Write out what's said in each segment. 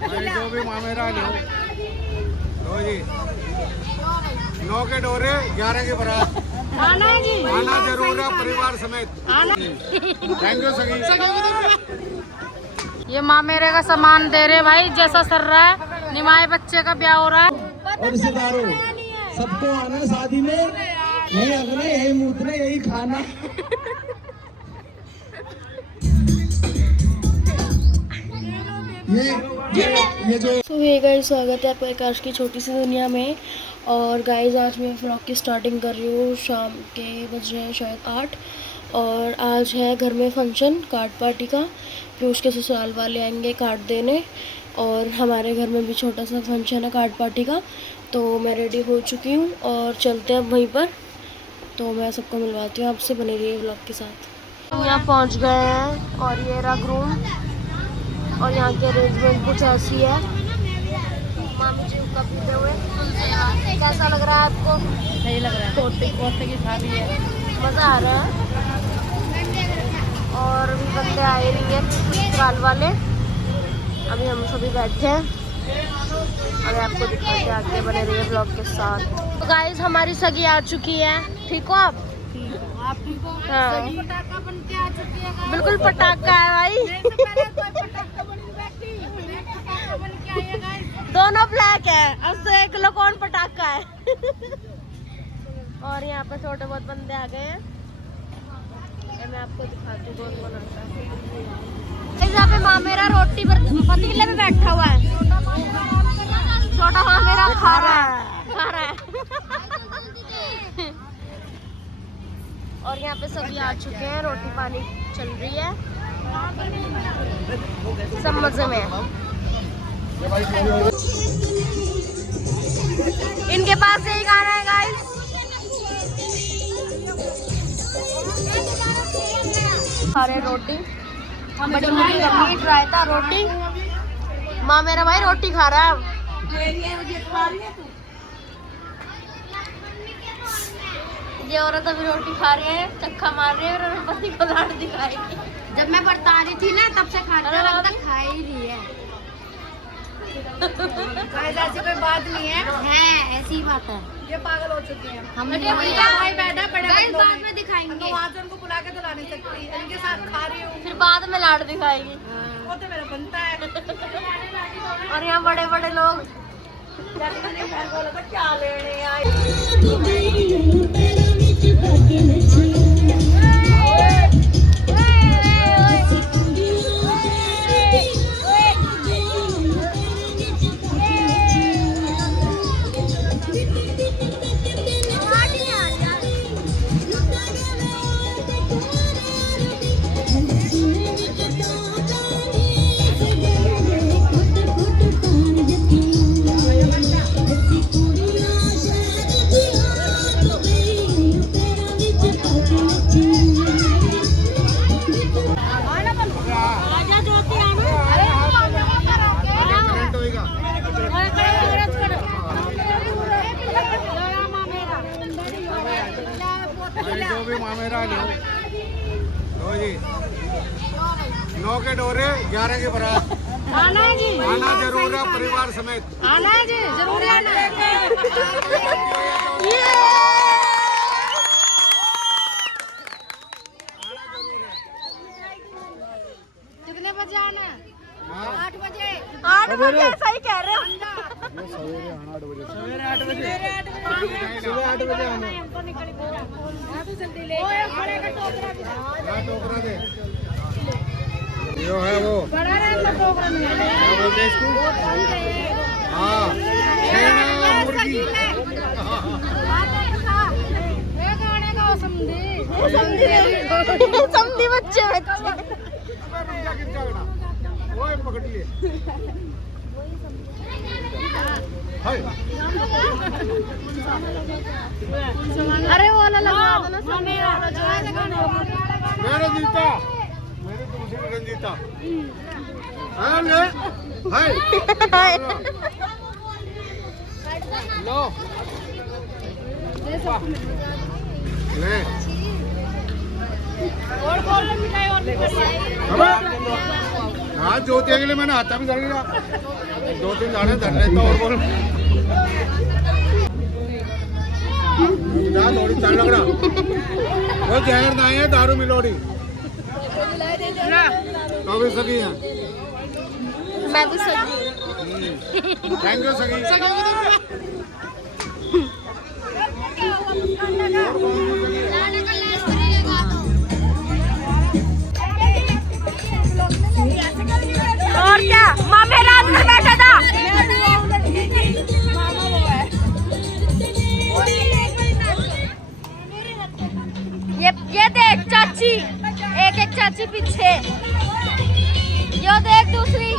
जो भी मामेरा लो जी। 9 के डोरे 11 के बारात। आना है जी, आना जरूर है परिवार समेत। आना। थैंक यू सगी। ये मामेरे का सामान दे रहे भाई, जैसा सर रहा है। निमाए बच्चे का ब्याह हो रहा है। और रिश्तेदारों सबको आना है शादी में, यही अगले यही मूतने यही खाना। ये जो गाइस, स्वागत है आपका आकाश की छोटी सी दुनिया में। और गाइस, आज मैं व्लॉग की स्टार्टिंग कर रही हूँ। शाम के बज रहे हैं शायद 8 और आज है घर में फंक्शन कार्ड पार्टी का। पीयूष के ससुराल वाले आएंगे कार्ड देने और हमारे घर में भी छोटा सा फंक्शन है कार्ड पार्टी का। तो मैं रेडी हो चुकी हूँ और चलते हैं वहीं पर। तो मैं सबको मिलवाती हूँ आपसे, बने रहिए व्लॉग के साथ। हम यहाँ पहुँच गए हैं और ये रहा ग्रूम। और यहाँ की अरेंजमेंट कुछ ऐसी है। मामी जी का पीते हुए कैसा लग रहा है आपको? सही लग रहा है। पोते की शादी है, मज़ा आ रहा है। और भी बंदे आए नहीं हैं ससुराल वाले। अभी हम सभी बैठे हैं और आपको दिखाते हैं, आगे बने रहिए ब्लॉग के साथ। तो गाइस, हमारी सगी आ चुकी है। ठीक हो आप? आप ठीक हो? हाँ। पटाखा बन के आ चुकी है। बिल्कुल पटाखा है भाई। दोनों ब्लैक है। अब तो एक लो कौन पटाखा है। और यहाँ पे छोटे बहुत बंदे आ गए हैं। मैं आपको दिखाती हूँ कौन कौन आता है। यहाँ पे मामेरा रोटी पर पतीले में बैठा हुआ है। छोटा मामेरा खा रहा है। और यहाँ पे सभी आ चुके हैं, रोटी पानी चल रही है, सब मजे में है। इनके पास यही गाना है गाइस। सारे रोटी बड़ी मुर्गी का मीट रायता रोटी। माँ मेरा भाई रोटी खा रहा है। ये औरत अभी रोटी खा रही है, चक्का मार रही है और पति को लाड दिखाएगी। जब मैं बता रही थी ना तब से खाने लगता खा ही रही है। ऐसी कोई बात नहीं है, ऐसी ही बात है। ये पागल हो चुकी है। हम भाई बैठा पड़े बाद में दिखाएंगे। वहाँ से उनको बुला के तो ला नहीं सकती, इनके साथ खा रही हूँ। फिर बाद में लाड दिखाएगी। वो तो मेरा बनता है। और यहाँ बड़े बड़े लोग क्या लेने आए। जो भी मामेरा लो जी। 9 के डोरे 11 के बारात। आना है जी, आना जरूर है परिवार समेत। आना है जी, जरूर आना है। कितने बजे आना है? 8 बजे। 8 बजे सही कह रहे हो। सवेरे 8 बजे। सुबह 8 बजे आना है हमको। निकल जल्दी ले। टोकरा दे जो है वो बड़ा रहता टोकरा में। क्या बोलते हैं इसको? हाँ, मुर्गी। समझी बच्चे वो पकड़ लिए। अरे वो वाला लगा दो ना। मेरा जीता, मेरे दूसरी रंजीता। हाँ ले, हाय, लो, ले, और मिठाई और भी हाँ ज्योतिया के लिए मैंने हाथा भी धर लिया, 2-3 दाने धर लेता और बोल थोड़ी चाल लग रहा वो जहर ना है दारू मिलोड़ी तो भी सगी है। मैं भी सही थैंक यू सगी। और क्या मामे रात में बैठा था। ये देख चाची, एक चाची पीछे, यो देख दूसरी,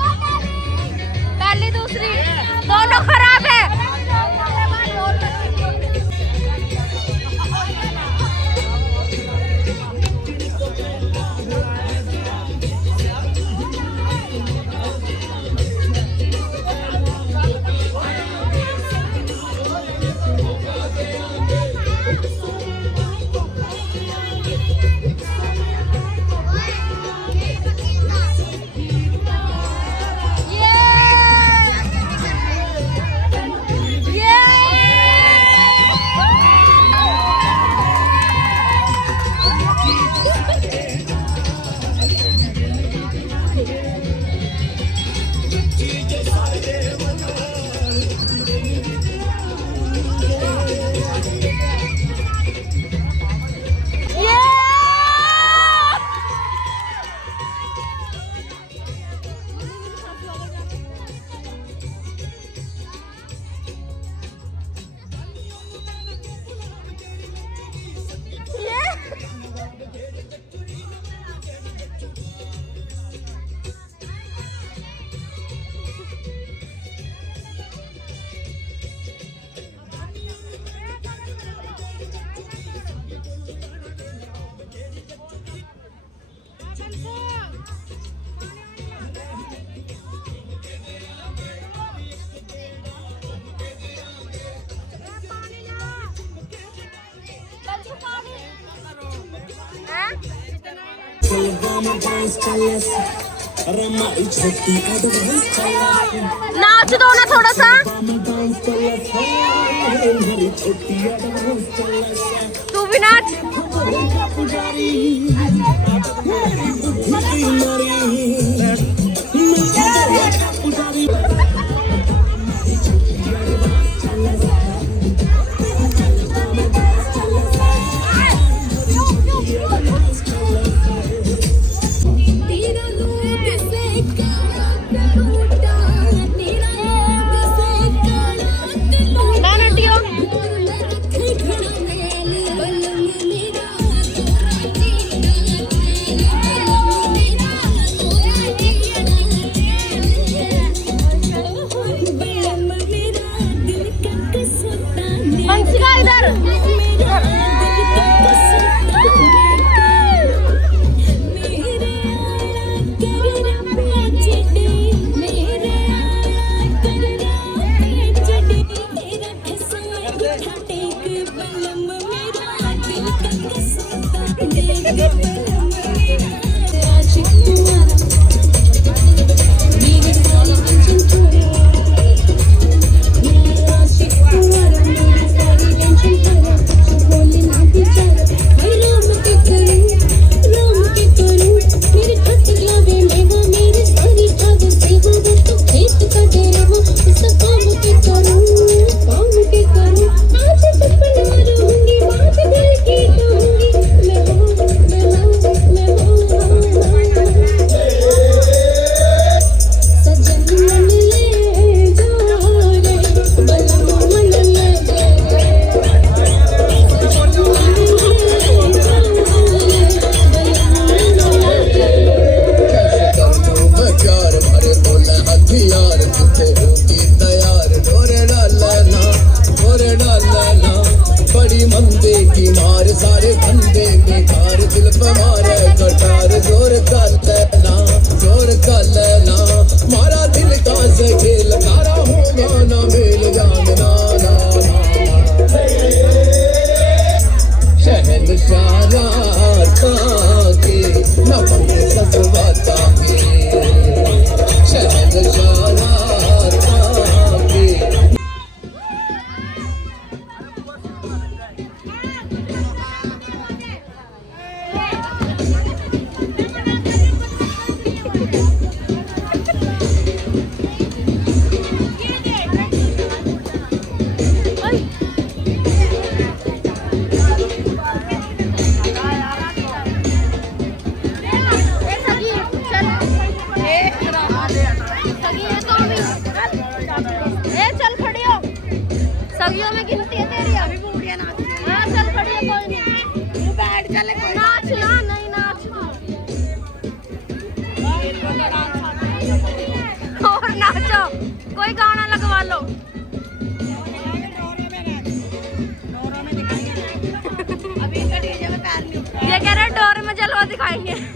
पहली दूसरी दोनों खराब है। नाच दो ना थोड़ा सा, तू भी नाच। पाएंगे।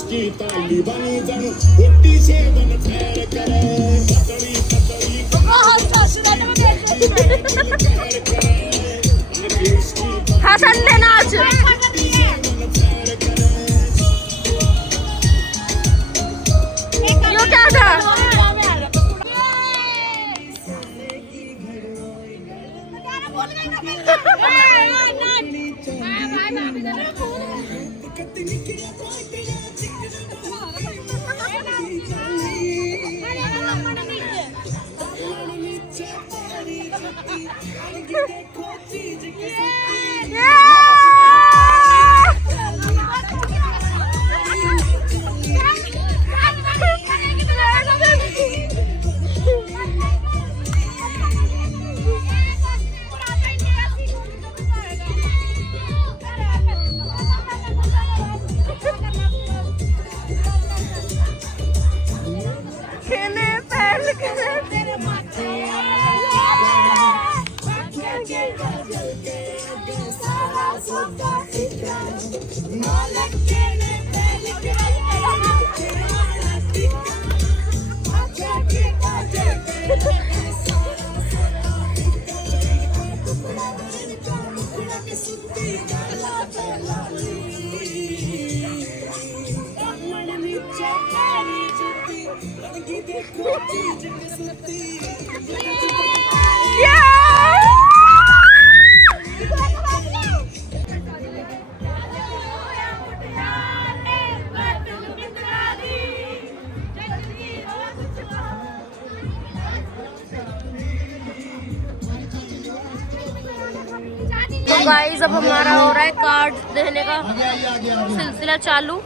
उसकी ताली बनी जन उल्टी से बन ठहर करे पतली पतली हसन ले नाच यो क्या था तो गाइस अब हमारा हो रहा है कार्ड देने का सिलसिला चालू।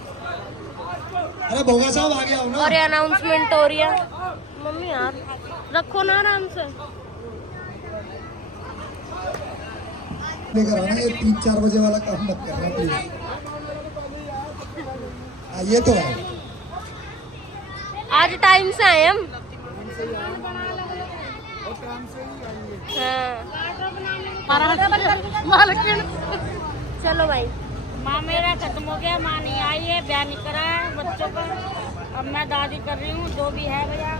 अरे भोगा साहब आ गया हो ना। और ये अनाउंसमेंट हो रही है। मम्मी यार रखो ना आराम से। लेकर आना, ये 3-4 बजे वाला काम मत करना प्लीज। ये तो है, आज टाइम से आए हम। चलो भाई, माँ मेरा खत्म हो गया, माँ नहीं आई है, ब्याह नहीं करा है बच्चों का। अब मैं दादी कर रही हूँ, जो भी है भैया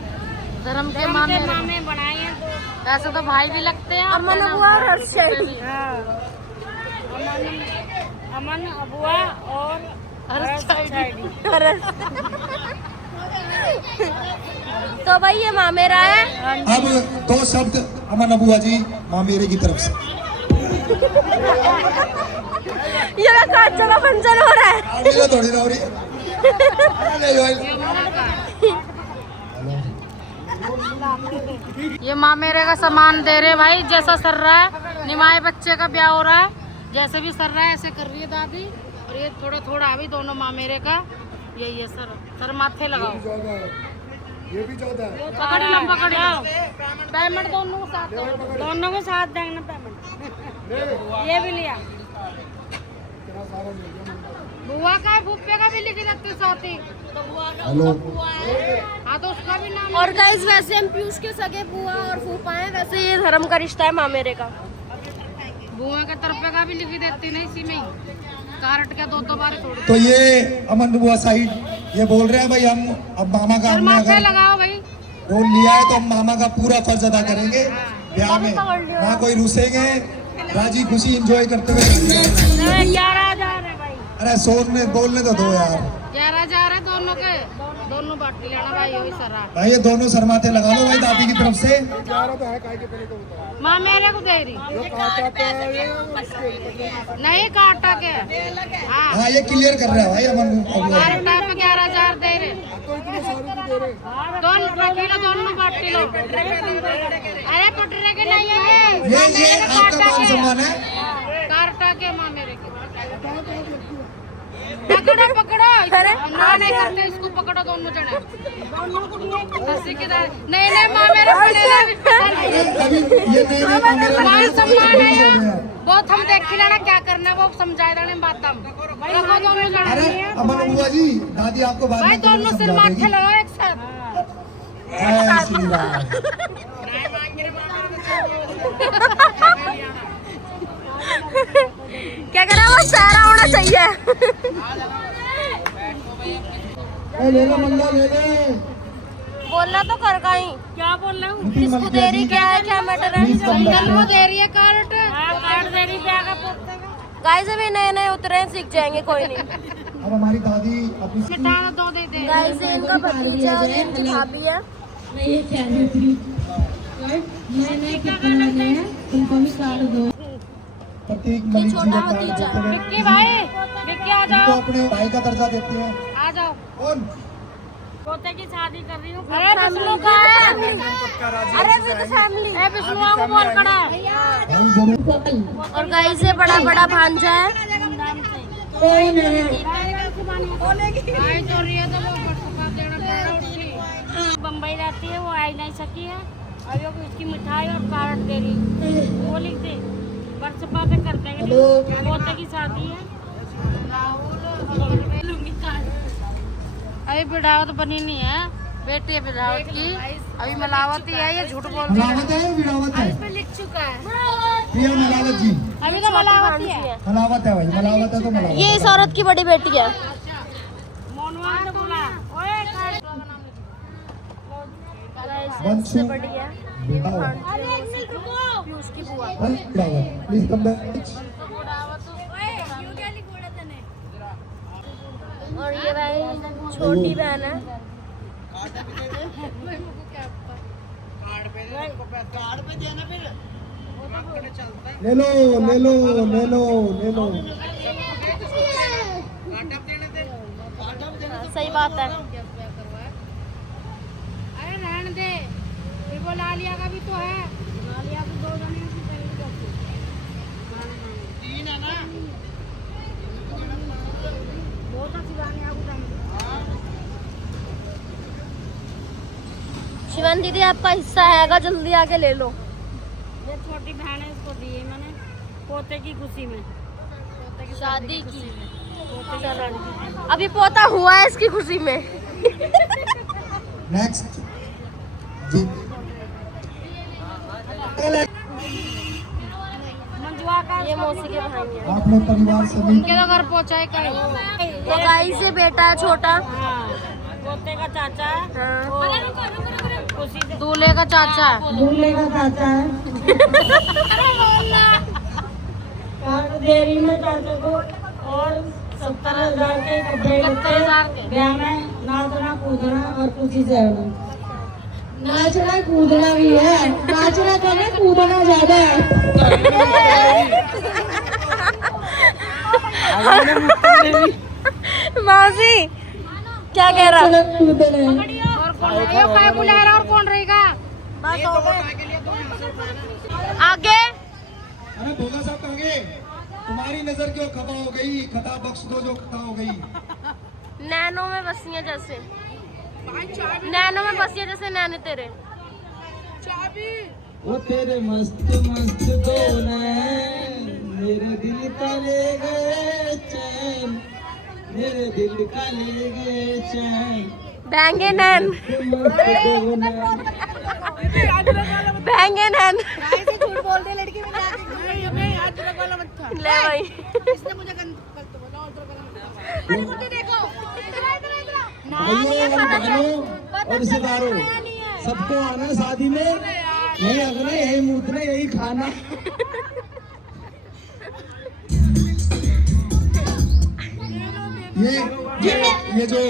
धर्म के मामे बनाए हैं। तो ऐसे तो भाई भी लगते हैं। अमन अबुआ और हर्षद। अमन अबुआ और तो भाई ये मामेरा है। अब 2 शब्द अमन अबुआ जी मामेरे की तरफ से। ये कांचों का फंक्शन हो रहा है। थोड़ी ना हो रही है। ये माँ मेरे का सामान दे रहे भाई, जैसा सर रहा है। निमाए बच्चे का ब्याह हो रहा है, जैसे भी सर रहा है ऐसे कर रही है दादी। और ये थोड़ा थोड़ा अभी दोनों माँ मेरे का यही है। सर माथे लगाओ, ये भी 14 है। पकड़ लो पकड़ लो। पेमेंट दोनों को साथ देंगे पेमेंट। ये भी लिया बुआ का, भूपे का भी लिख रखते सौती। हेलो। हाँ तो उसका भी नाम। और गाइस वैसे हम पीयूष के सगे बुआ और फूफा हैं, वैसे ये धर्म का रिश्ता है मामेरे का। बुआ के तरफ का भी लिखी देती नहीं, इसी में ही कारट के 2 बार छोड़। तो ये अमन बुआ साइड ये बोल रहे हैं भाई, हम अब मामा का हमने माथे अगर लगाओ भाई। रोल लिया है तो हम मामा का पूरा फर्ज अदा करेंगे ब्याह में। ना कोई रुसेंगे, राजी खुशी एंजॉय करते हुए। 11,000 है भाई। अरे सोचने बोलने तो दो यार। 11,000 है दोनों के, दोनों बाटी लेना भाई। वही सरा भाई ये दोनों सरमाते लगा लो भाई दादी की तरफ से। 11 तो है, काहे के पहले तो बताओ। माँ मेरे को दे रही जो काटा पे है नहीं, काटा के। हाँ हाँ ये क्लियर कर रहा है भाई अमन अबुआ। काटा पे 11,000 दे रहे। तो इतने सारे तो दे रहे। दोनों रखी लो, दोनों बाटी लो। अरे पटरे के नहीं है ये आपका मान सम्मान है। काटा के माँ मेरे के। पकड़ो पकड़ो, ना नहीं करते इसको, पकड़ो दोनों जने। नहीं नहीं माँ मेरे अभी ये नए मान सम्मान है यार। बहुत हम देख लेना क्या करना है, वो समझाए देने बात हम। रखो दोनों जने। अरे अमन अबुआ जी दादी आपको बाद भाई में दोनों सिर माथे लगाओ एक साथ। जय श्री राम। क्या करा, वो सारा होना चाहिए। ले लो मंगा ले लो। बोलना तो कर कहीं। क्या बोल रहा हूँ? किसको दे रही, क्या है, क्या मैटर है? संगल को दे रही है कार्ड। हाँ कार्ड दे रही क्या का पोते का। गाइस अभी नए नए उतरे हैं, सीख जाएंगे, कोई नहीं। अब हमारी दादी अपनी मिठाना दो दे दे। गाइस ये इनका भतीजा और इनकी भाभी है। प्रत्येक मरीज जी छोटा को कार्ड भतीजा। देते हुए विक्की भाई, विक्की आ उनको जाओ, अपने भाई का दर्जा देते हैं। आ जाओ। कौन? पोते की शादी कर रही हूँ। अरे विष्णु का है। अरे विद फैमिली। ए विष्णु को बोल खड़ा है। भाई जरूर। और गाइस ये बड़ा बड़ा भांजा है। आई तो रही है तो वो बरसपा देना पड़ा उसकी। बम्बई रहती है, वो आई नहीं सकी है। अभी वो उसकी मिठाई और कार्ड दे रही, वो लिख दे बरसपा पे कर देंगे। पोते की शादी है। अभी बिड़ावत बनी नहीं है, बेटी है बिड़ावत की। अभी मिलावट ही है, ये झूठ बोल रही है। मिलावट है विलावत है? इस पे लिख चुका है। प्रिया मिलावत जी। अभी तो मिलावट ही है। मिलावट है भाई, मिलावट है तो मिलावट। ये इस औरत की बड़ी बेटी है। मोनवा ने बोला ओए वंशु इससे बड़ी है। विलावत। उसकी बुआ। विलावत। Please come back. और ये भाई छोटी बहन है। ले लो ले लो ले लो ले लो। हाँ, सही बात है। अरे रहने दे, फिर वो लालिया का भी तो है। लालिया तो 2 जने की पहली करती। 3 है ना? बहुत अच्छी गाने आपको टाइम। शिवन दीदी आपका हिस्सा हैगा, जल्दी आके ले लो। ये छोटी बहन है, इसको दी है मैंने पोते की खुशी में। पोते की शादी की। पोते की शादी। अभी पोता हुआ है इसकी खुशी में। नेक्स्ट जी। मंजुआ का ये मौसी के भाई है। आप लोग परिवार समेत उनके तो घर पहुंचाए कहीं। तो गाइस ये बेटा है छोटा। हाँ, पोते का चाचा है। हाँ। वो खुशी से दूल्हे का चाचा है। दूल्हे का चाचा है। कार्ड दे रही मैं चाचा को और 70,000 के कपड़े लेते 70,000 के। ब्याह में नाचना कूदना और खुशी से रहना। नाचना कूदना भी है, नाचना कम है, कूदना ज्यादा है। मौसी क्या कह रहा? कूदना और कौन रहेगा? ये काय बुला रहा और कौन रहेगा? बस हो गए। आगे अरे भोगा साहब कहाँ गए? तुम्हारी नजर क्यों खता हो गई? खता बख्श दो जो खता हो गई। नैनो में बसी है जैसे, नैनो में बसी है जैसे नैने तेरे। वो तेरे मस्त मस्त दो नैन मेरे दिल का ले गए चैन, मेरे दिल का ले गए चैन। बैंगे नैन, मस्त दो नैन। बैंगे नैन। झूठ बोल दे लड़की में ले भाई। इसने मुझे गलत बोला और अरे मुझे देखो भाइयों और बहनों और रिश्तेदारों सबको आना शादी में, यही अगना यही मूतना यही खाना। ये जो